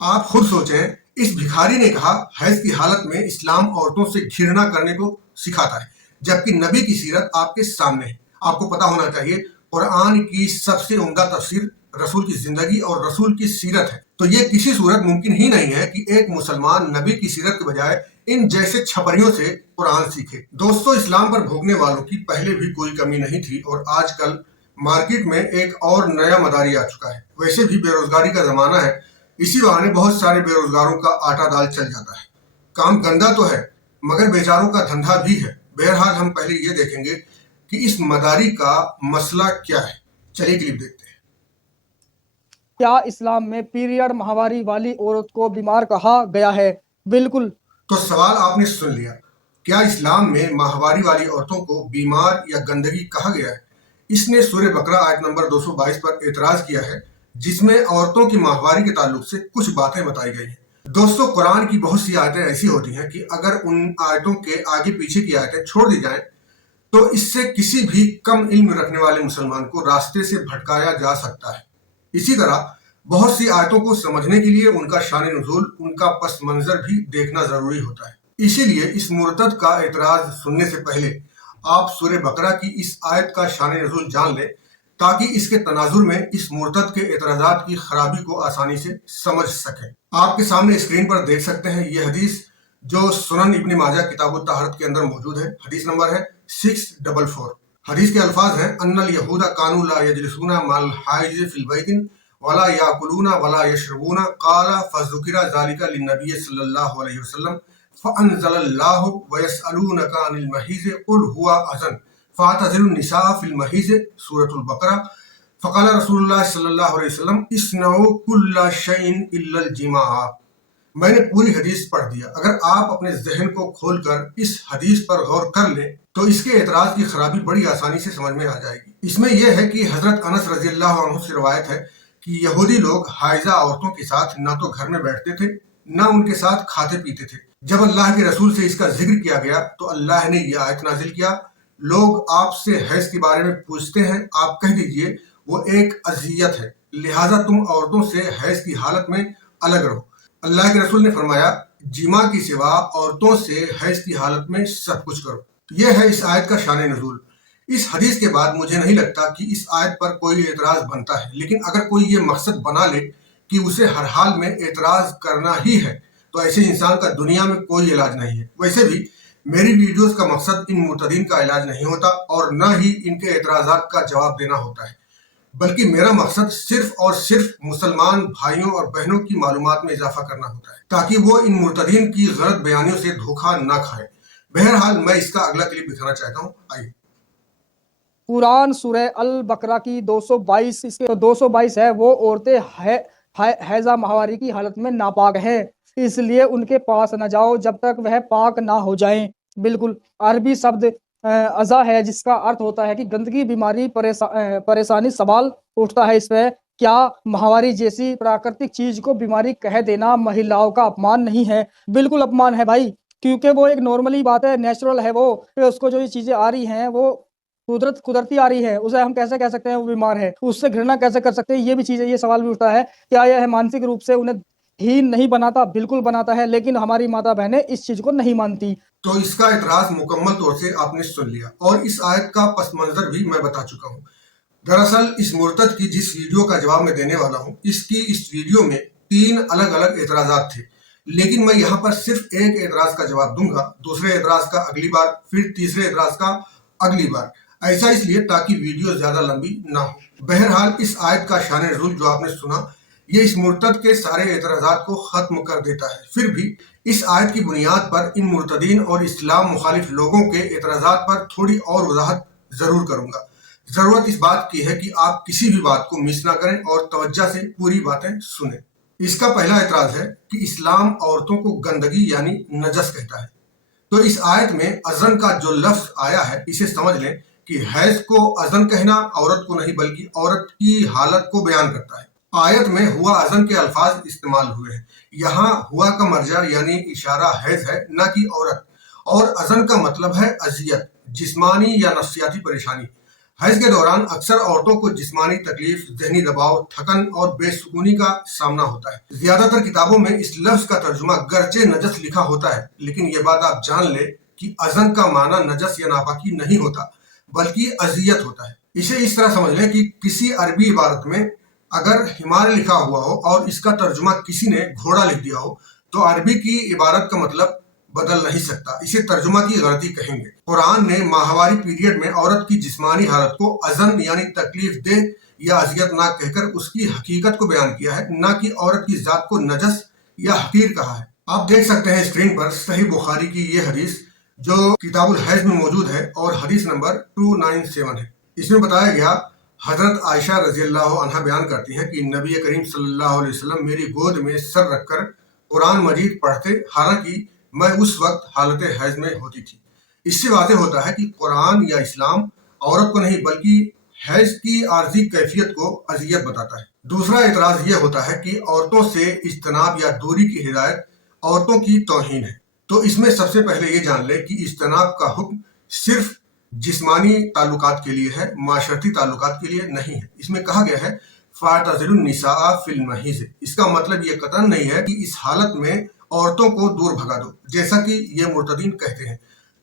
आप खुद सोचें, इस भिखारी ने कहा हैज की हालत में इस्लाम औरतों से घृणा करने को सिखाता है, जबकि नबी की सीरत आपके सामने है। आपको पता होना चाहिए, कुरान की सबसे उम्दा तफसीर रसूल की जिंदगी और रसूल की सीरत है। तो ये किसी सूरत मुमकिन ही नहीं है कि एक मुसलमान नबी की सीरत के बजाय इन जैसे छपरियों से कुरान सीखे। दोस्तों, इस्लाम पर भोगने वालों की पहले भी कोई कमी नहीं थी और आजकल मार्केट में एक और नया मदारी आ चुका है। वैसे भी बेरोजगारी का जमाना है, इसी बहाने बहुत सारे बेरोजगारों का आटा दाल चल जाता है। काम गंदा तो है, मगर बेचारों का धंधा भी है। बहरहाल हम पहले ये देखेंगे कि इस मदारी का मसला क्या है। चलिए क्लिप देखते हैं। क्या इस्लाम में पीरियड माहवारी वाली औरत को बीमार कहा गया है? बिल्कुल। तो सवाल आपने सुन लिया। क्या इस्लाम में माहवारी वाली औरतों को बीमार या गंदगी कहा गया है? इसने सूरह बकरा आयत नंबर 222 पर एतराज किया है, जिसमें औरतों की माहवारी के ताल्लुक से कुछ बातें बताई गई हैं। दोस्तों, कुरान की बहुत सी आयतें ऐसी होती हैं कि अगर उन आयतों के आगे पीछे की आयतें छोड़ दी जाएं तो इससे किसी भी कम इल्म रखने वाले मुसलमान को रास्ते से भटकाया जा सकता है। इसी तरह बहुत सी आयतों को समझने के लिए उनका शान नुज़ूल, उनका पस मंजर भी देखना जरूरी होता है। इसीलिए इस मुर्तद का एतराज सुनने से पहले आप सूरह बकरा की इस आयत का शान नुज़ूल जान लें, ताकि इसके तनाजुर में इस मुर्तद के एतराजात की खराबी को आसानी से समझ सकें। आपके सामने स्क्रीन पर देख सकते हैं ये हदीस, जो सुनन इब्न माजा किताब तहरत के अंदर मौजूद है। हदीस नंबर है 644। हदीस के अल्फाज हैं, अन्नल यहूदा कानू ला यजलिसूना मल हाइज फिल बैतिन वला याकुलूना वला यशरबूना काला फज़ुकिरा ज़ालिका लिन्नबी सल्लल्लाहु अलैहि वसल्लम फ़अंज़लल्लाहु व यसअलूनका अनिल महीज़ क़ुल हुवा अज़न फ़अतज़िलुन निसा फिल महीज़ सूरतुल बकरा फ़क़ाल रसूलुल्लाह सल्लल्लाहु अलैहि वसल्लम इस्नऊ कुल्ला शैइन इल्लल जिमा। मैंने पूरी हदीस पढ़ दिया। अगर आप अपने जहन को खोलकर इस हदीस पर गौर कर लें तो इसके एतराज की खराबी बड़ी आसानी से समझ में आ जाएगी। इसमें यह है कि हजरत अनस रज़ी अल्लाह अन्हु से रवायत है कि यहूदी लोग हाइजा औरतों के साथ ना तो घर में बैठते थे, ना उनके साथ खाते पीते थे। जब अल्लाह के रसूल से इसका जिक्र किया गया तो अल्लाह ने यह आयत नाजिल किया, लोग आपसे हैज के बारे में पूछते हैं, आप कह दीजिए वो एक अजियत है, लिहाजा तुम औरतों से हैज की हालत में अलग रहो। अल्लाह के रसूल ने फरमाया, जिमा की सिवा औरतों से हैज की हालत में सब कुछ करो। यह है इस आयत का शान नुज़ूल। इस हदीस के बाद मुझे नहीं लगता कि इस आयत पर कोई एतराज बनता है, लेकिन अगर कोई ये मकसद बना ले कि उसे हर हाल में एतराज करना ही है तो ऐसे इंसान का दुनिया में कोई इलाज नहीं है। वैसे भी मेरी वीडियोस का मकसद इन मुर्तदीन का इलाज नहीं होता और न ही इनके एतराज़ात का जवाब देना होता है, बल्कि मेरा मकसद सिर्फ और सिर्फ मुसलमान भाइयों और बहनों की मालूमात में इजाफा करना होता है, ताकि वो इन मुर्तदीन की गलत बयानियों से धोखा ना खाए। बहरहाल मैं इसका अगला क्लिप दिखाना चाहता हूँ। आइए। कुरान सूरह अल बकरा की 222, इसके 222 है, वो औरतें हैजा माहवारी की हालत में नापाक हैं, इसलिए उनके पास न जाओ जब तक वह पाक ना हो जाएं। बिल्कुल। अरबी शब्द अज़ा है, जिसका अर्थ होता है कि गंदगी, बीमारी, परेशानी। सवाल उठता है इस पर, क्या माहवारी जैसी प्राकृतिक चीज को बीमारी कह देना महिलाओं का अपमान नहीं है? बिल्कुल अपमान है भाई, क्योंकि वो एक नॉर्मली बात है, नेचुरल है वो। उसको जो ये चीजें आ रही हैं वो कुदरती आ रही है, उसे हम कैसे कह सकते हैं वो बीमार है? उससे घृणा कैसे कर सकते हैं? ये भी चीज है, ये सवाल भी उठता है। क्या यह मानसिक रूप से उन्हें हीन नहीं बनाता? बिल्कुल बनाता है, लेकिन हमारी माता बहनें इस चीज को नहीं मानती। तो इसका एतराज मुकम्मल तौर से आपने सुन लिया और इस आयत का पस मंजर भी मैं बता चुका हूँ। दरअसल इस मुर्तद की जिस वीडियो का जवाब मैं देने वाला हूँ, इसकी इस वीडियो में 3 अलग अलग एतराजात थे, लेकिन मैं यहाँ पर सिर्फ एक एतराज का जवाब दूंगा, दूसरे एतराज का अगली बार, फिर तीसरे एतराज का अगली बार। ऐसा इसलिए ताकि वीडियो ज्यादा लंबी ना हो। बहरहाल इस आयत का शान नुज़ूल जो आपने सुना, ये इस मुर्तद के सारे एतराजात को खत्म कर देता है। फिर भी इस आयत की बुनियाद पर इन मुर्तदीन और इस्लाम मुखालिफ लोगों के एतराजात पर थोड़ी और वजाहत जरूर करूंगा। जरूरत इस बात की है कि आप किसी भी बात को मिस ना करें और तवज्जो से पूरी बातें सुनें। इसका पहला एतराज है कि इस्लाम औरतों को गंदगी यानी नजस कहता है। तो इस आयत में अज़न का जो लफ्ज आया है, इसे समझ लें कि हैज को अज़न कहना औरत को नहीं बल्कि औरत की हालत को बयान करता है। आयत में हुआ अज़न के अल्फाज इस्तेमाल हुए हैं। यहाँ हुआ का मर्जा यानी इशारा हैज है, न कि औरत। और अज़न का मतलब है अजियत, जिस्मानी या नफ्सियाती परेशानी। حیض کے دوران اکثر عورتوں کو جسمانی تکلیف، ذہنی دباؤ، تھکن اور بے سکونی کا سامنا ہوتا ہے۔ زیادہ تر کتابوں میں اس لفظ کا ترجمہ گرچہ نجس لکھا ہوتا ہے، لیکن یہ بات آپ جان لیں کہ اذن کا معنی نجس یا ناپاکی نہیں ہوتا، بلکہ اذیت ہوتا ہے۔ اسے اس طرح سمجھ لیں کہ کسی عربی عبارت میں اگر حمار لکھا ہوا ہو اور اس کا ترجمہ کسی نے گھوڑا لکھ دیا ہو تو عربی کی عبارت کا مطلب بدل نہیں سکتا، اسے ترجمہ کی غلطی کہیں گے۔ قرآن نے ماہواری پیریڈ میں عورت کی جسمانی حالت کو اذن یعنی تکلیف دہ یا اذیت ناک کہہ کر اس کی حقیقت کو بیان کیا ہے، نہ کہ عورت کی ذات کو نجس یا حقیر کہا ہے۔ آپ دیکھ سکتے ہیں اسکرین پر صحیح بخاری کی یہ حدیث جو کتاب الحیض میں موجود ہے اور حدیث نمبر 297 ہے۔ اس میں بتایا گیا، حضرت عائشہ رضی اللہ عنہا بیان کرتی ہیں کہ نبی کریم صلی اللہ علیہ وسلم میری گود میں سر رکھ کر قرآن مجید پڑھتے، حالانکہ میں اس وقت حالت حیض میں ہوتی تھی۔ اس سے واضح ہوتا ہے کہ قرآن یا اسلام عورت کو نہیں بلکہ حیض کی عارضی کیفیت کو اذیت بتاتا ہے۔ دوسرا اعتراض یہ ہوتا ہے کہ عورتوں سے اجتناب یا دوری کی ہدایت عورتوں کی توہین ہے۔ تو اس میں سب سے پہلے یہ جان لیں کہ اجتناب کا حکم صرف جسمانی تعلقات کے لیے ہے، معاشرتی تعلقات کے لیے نہیں ہے۔ اس میں کہا گیا ہے فَاعْتَزِلُوا النِّسَاءَ فِي الْمَحِيضِ، اس کا مطلب یہ قطعاً نہیں ہے کہ اس حالت میں عورتوں کو دور بھگا دو جیسا کہ یہ مرتدین کہتے ہیں۔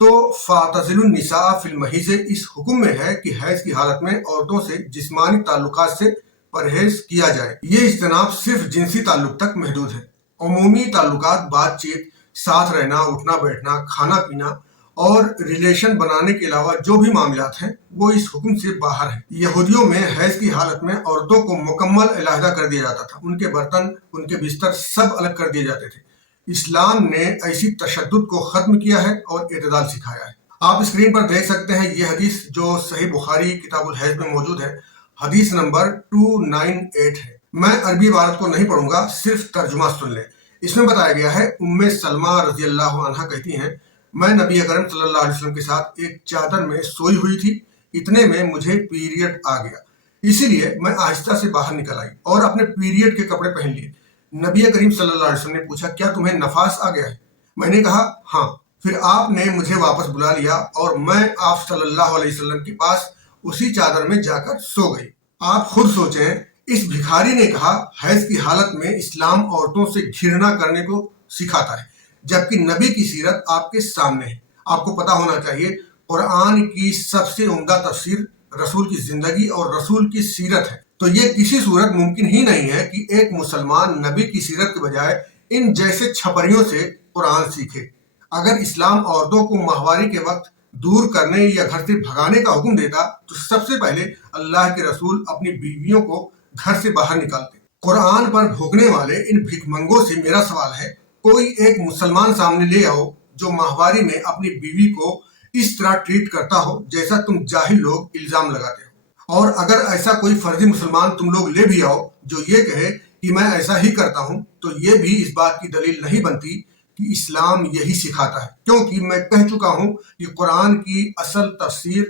تو فَاعْتَزِلُوا النِّسَاءَ فِي الْمَحِيضِ اس حکم میں ہے کہ حیض کی حالت میں عورتوں سے جسمانی تعلقات سے پرہیز کیا جائے۔ یہ اجتناب صرف جنسی تعلق تک محدود ہے۔ عمومی تعلقات، بات چیت، ساتھ رہنا، اٹھنا بیٹھنا، کھانا پینا اور ریلیشن بنانے کے علاوہ جو بھی معاملات ہیں وہ اس حکم سے باہر ہیں۔ یہودیوں میں حیض کی حالت میں عورتوں کو مکمل علیحدہ کر دیا جاتا تھا، ان کے برتن، ان کے بستر سب الگ کر دیے جاتے تھے۔ اسلام نے ایسی تشدد کو ختم کیا ہے اور اعتدال سکھایا ہے۔ آپ اسکرین پر دیکھ سکتے ہیں یہ حدیث جو صحیح بخاری کتاب الحیض میں موجود ہے، حدیث نمبر 298 ہے۔ میں عربی عبارت کو نہیں پڑھوں گا، صرف ترجمہ سن لیں۔ اس میں بتایا گیا ہے، ام سلمہ رضی اللہ عنہا کہتی ہیں، میں نبی اکرم صلی اللہ علیہ وسلم کے ساتھ ایک چادر میں سوئی ہوئی تھی، اتنے میں مجھے پیریڈ آ گیا، اسی لیے میں آہستہ سے باہر نکل آئی اور اپنے پیریڈ کے کپڑے پہن لیے۔ نبی کریم صلی اللہ علیہ وسلم نے پوچھا، کیا تمہیں نفاس آ گیا ہے؟ میں نے کہا ہاں۔ پھر آپ نے مجھے واپس بلا لیا اور میں آپ صلی اللہ علیہ وسلم کے پاس اسی چادر میں جا کر سو گئی۔ آپ خود سوچیں، اس بھکاری نے کہا حیض کی حالت میں اسلام عورتوں سے گھرنا کرنے کو سکھاتا ہے، جبکہ نبی کی سیرت آپ کے سامنے ہے۔ آپ کو پتا ہونا چاہیے قرآن کی سب سے عمدہ تفسیر رسول کی زندگی اور رسول کی سیرت ہے، تو یہ کسی صورت ممکن ہی نہیں ہے کہ ایک مسلمان نبی کی سیرت کے بجائے ان جیسے چھپریوں سے قرآن سیکھے۔ اگر اسلام عورتوں کو ماہواری کے وقت دور کرنے یا گھر سے بھگانے کا حکم دیتا تو سب سے پہلے اللہ کے رسول اپنی بیویوں کو گھر سے باہر نکالتے۔ قرآن پر بھوکنے والے ان بھیک منگوں سے میرا سوال ہے، کوئی ایک مسلمان سامنے لے آؤ جو ماہواری میں اپنی بیوی کو اس طرح ٹریٹ کرتا ہو جیسا تم جاہل لوگ الزام لگاتے ہو، اور اگر ایسا کوئی فرضی مسلمان تم لوگ لے بھی آؤ جو یہ کہے کہ میں ایسا ہی کرتا ہوں، تو یہ بھی اس بات کی دلیل نہیں بنتی کہ اسلام یہی سکھاتا ہے، کیونکہ میں کہہ چکا ہوں کہ قرآن کی اصل تفسیر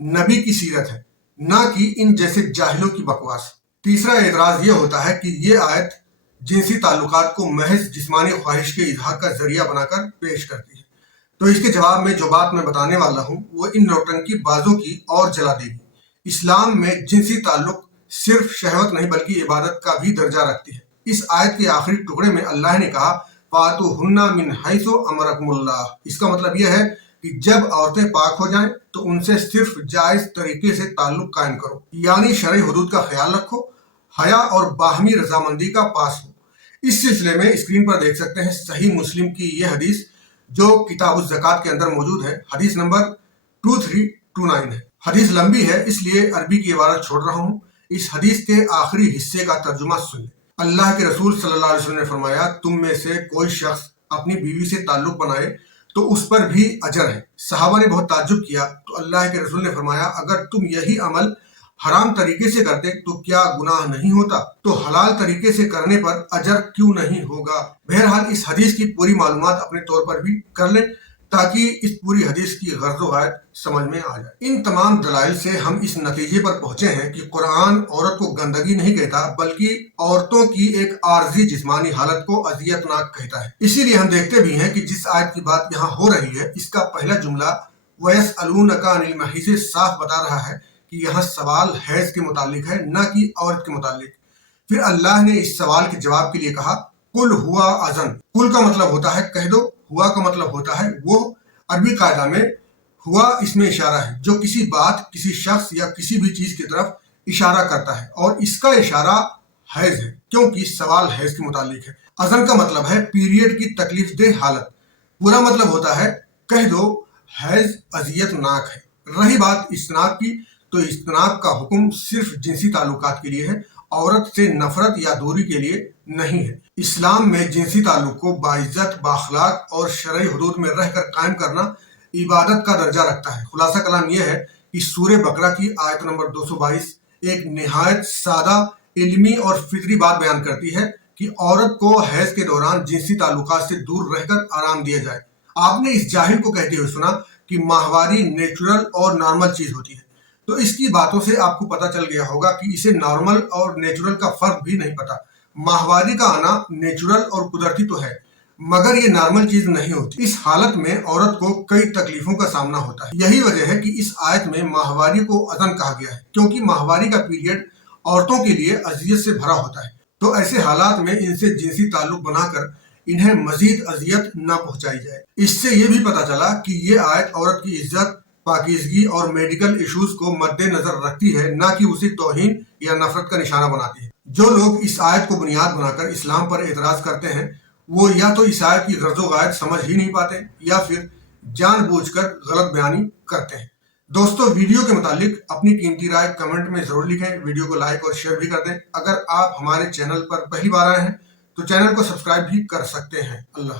نبی کی سیرت ہے، نہ کہ ان جیسے جاہلوں کی بکواس۔ تیسرا اعتراض یہ ہوتا ہے کہ یہ آیت جنسی تعلقات کو محض جسمانی خواہش کے اظہار کا ذریعہ بنا کر پیش کرتی ہے۔ تو اس کے جواب میں جو بات میں بتانے والا ہوں وہ ان نوٹنکی بازوں کی اور جلا دے گی۔ اسلام میں جنسی تعلق صرف شہوت نہیں بلکہ عبادت کا بھی درجہ رکھتی ہے۔ اس آیت کے آخری ٹکڑے میں اللہ نے کہا فَاتُوهُنَّ مِنْ حَيْثُ أَمَرَكُمُ اللَّهُ، اس کا مطلب یہ ہے کہ جب عورتیں پاک ہو جائیں تو ان سے صرف جائز طریقے سے تعلق قائم کرو، یعنی شرعی حدود کا خیال رکھو، حیا اور باہمی رضامندی کا پاس ہو۔ اس سلسلے میں اسکرین پر دیکھ سکتے ہیں صحیح مسلم کی یہ حدیث جو کتاب الزکوٰۃ کے اندر موجود ہے، حدیث نمبر 2329 ہے۔ حدیث لمبی ہے اس لیے عربی کی عبارت چھوڑ رہا ہوں۔ اس حدیث کے آخری حصے کا ترجمہ سن لیں۔ اللہ کے رسول صلی اللہ علیہ وسلم نے فرمایا، تم میں سے کوئی شخص اپنی بیوی سے تعلق بنائے تو اس پر بھی اجر ہے۔ صحابہ نے بہت تعجب کیا تو اللہ کے رسول نے فرمایا، اگر تم یہی عمل حرام طریقے سے کرتے تو کیا گناہ نہیں ہوتا؟ تو حلال طریقے سے کرنے پر اجر کیوں نہیں ہوگا؟ بہرحال اس حدیث کی پوری معلومات اپنے طور پر بھی کر لیں تاکہ اس پوری حدیث کی غرض و غایت سمجھ میں آ جائے۔ ان تمام دلائل سے ہم اس نتیجے پر پہنچے ہیں کہ قرآن عورت کو گندگی نہیں کہتا بلکہ عورتوں کی ایک عارضی جسمانی حالت کو اذیت ناک کہتا ہے۔ اسی لیے ہم دیکھتے بھی ہیں کہ جس آیت کی بات یہاں ہو رہی ہے اس کا پہلا جملہ وَيَسْأَلُونَكَ عَنِ الْمَحِيضِ صاف بتا رہا ہے کہ यहाँ सवाल हैज के मुतालिक है, न कि औरत के मुतालिक। फिर अल्लाह ने इस सवाल के जवाब के लिए कहा कुल हुआ अज़न। कुल का मतलब होता है कह दो, हुआ का मतलब होता है वो। अरबी कायदा में हुआ इसमें इशारा है जो किसी बात, किसी शख्स या किसी भी चीज की तरफ इशारा करता है, और इसका इशारा हैज है क्योंकि सवाल हैज के मुतालिक है। अज़न का मतलब है पीरियड की तकलीफ दे हालत। पूरा मतलब होता है कह दो हैज अजियतनाक है। रही बात इस्तिनाब की, तो इस्तिनाब का हुक्म सिर्फ जिनसी ताल्लुकात के लिए है, औरत से नफरत या दूरी के लिए नहीं है। इस्लाम में जिनसी ताल्लुक को बाइज्जत, बाखलाक और शरई हुदूद में रहकर कायम करना इबादत का दर्जा रखता है। खुलासा कलाम यह है कि सूरह बकरा की आयत नंबर 222 एक निहायत सादा, इल्मी और फितरी बात बयान करती है कि औरत को हैज के दौरान जिनसी ताल्लुकात से दूर रहकर आराम दिया जाए। आपने इस जाहिल को कहते हुए सुना कि माहवारी नेचुरल और नॉर्मल चीज होती है, तो इसकी बातों से आपको पता चल गया होगा कि इसे नॉर्मल और नेचुरल का फर्क भी नहीं पता। माहवारी का आना नेचुरल और कुदरती तो है, मगर ये नॉर्मल चीज नहीं होती। इस हालत में औरत को कई तकलीफों का सामना होता है। यही वजह है कि इस आयत में माहवारी को अज़न कहा गया है, क्योंकि माहवारी का पीरियड औरतों के लिए अजियत से भरा होता है। तो ऐसे हालात में इनसे जिनसी ताल्लुक बनाकर इन्हें मजीद अजियत न पहुंचाई जाए। इससे ये भी पता चला कि ये आयत औरत की इज्जत, पाकीज़गी और मेडिकल इश्यूज को मद्देनजर रखती है, न कि उसे तौहीन या नफरत का निशाना बनाती है। जो लोग इस आयत को बुनियाद बनाकर इस्लाम पर एतराज करते हैं, वो या तो इस आयत की गर्ज़ो गायत समझ ही नहीं पाते या फिर जानबूझकर गलत बयानी करते हैं। दोस्तों, वीडियो के मुतालिक अपनी कीमती राय कमेंट में जरूर लिखें। वीडियो को लाइक और शेयर भी कर दें। अगर आप हमारे चैनल पर पहली बार आए हैं तो चैनल को सब्सक्राइब भी कर सकते हैं। अल्लाह।